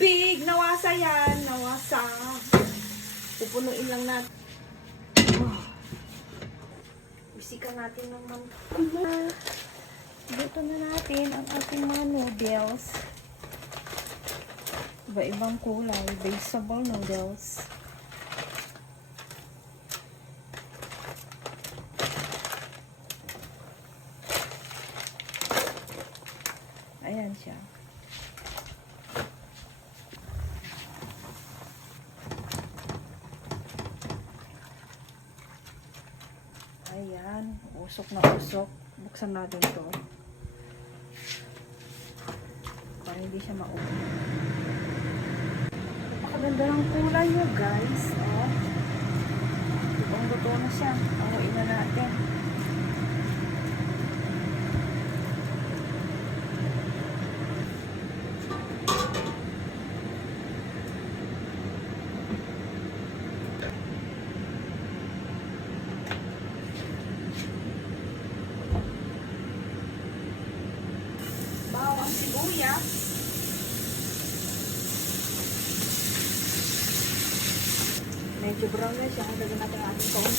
tubig. Nawasa yan. Nawasa. Pupunuin lang natin. Oh. Bisikan natin ng mantika. Dito na natin ang ating mga noodles. Iba-ibang kulay. Vegetable noodles. Ayan siya. Ayan. Usok na usok. Buksan natin to. Para hindi siya mauwi. Napakaganda ng kulay niya, guys. Oh. Lutong-luto na siya. Panguin na natin. Bawang sibuyas. Medyo brown na siya. Lagyan natin ang ating kaun.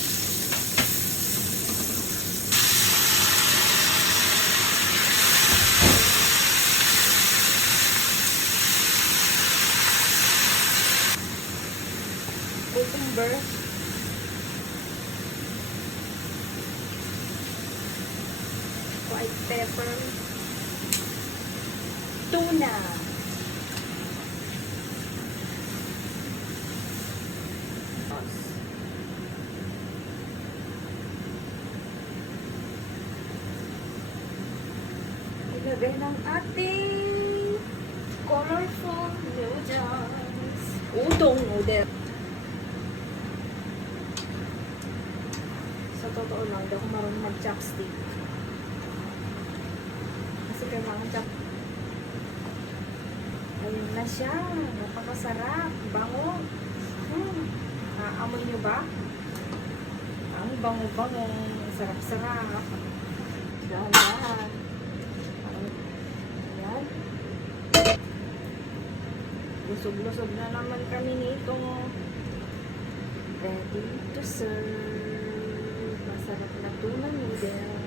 Cucumber. White pepper. Tuna. Ilagay ng ating colorful noodles. Udong noodle. Sa totoo lang, hindi ako marunong mag-chopstick. Kasi kailangan chopstick. Ayun na siya. Napakasarap. Bango. Aamoy nyo ba? Ang bango-bango. Sarap-sarap. Dahan-dahan. Ayan. Lusog-lusog na naman kami nito. Ready to serve. Masarap na tuna noodles.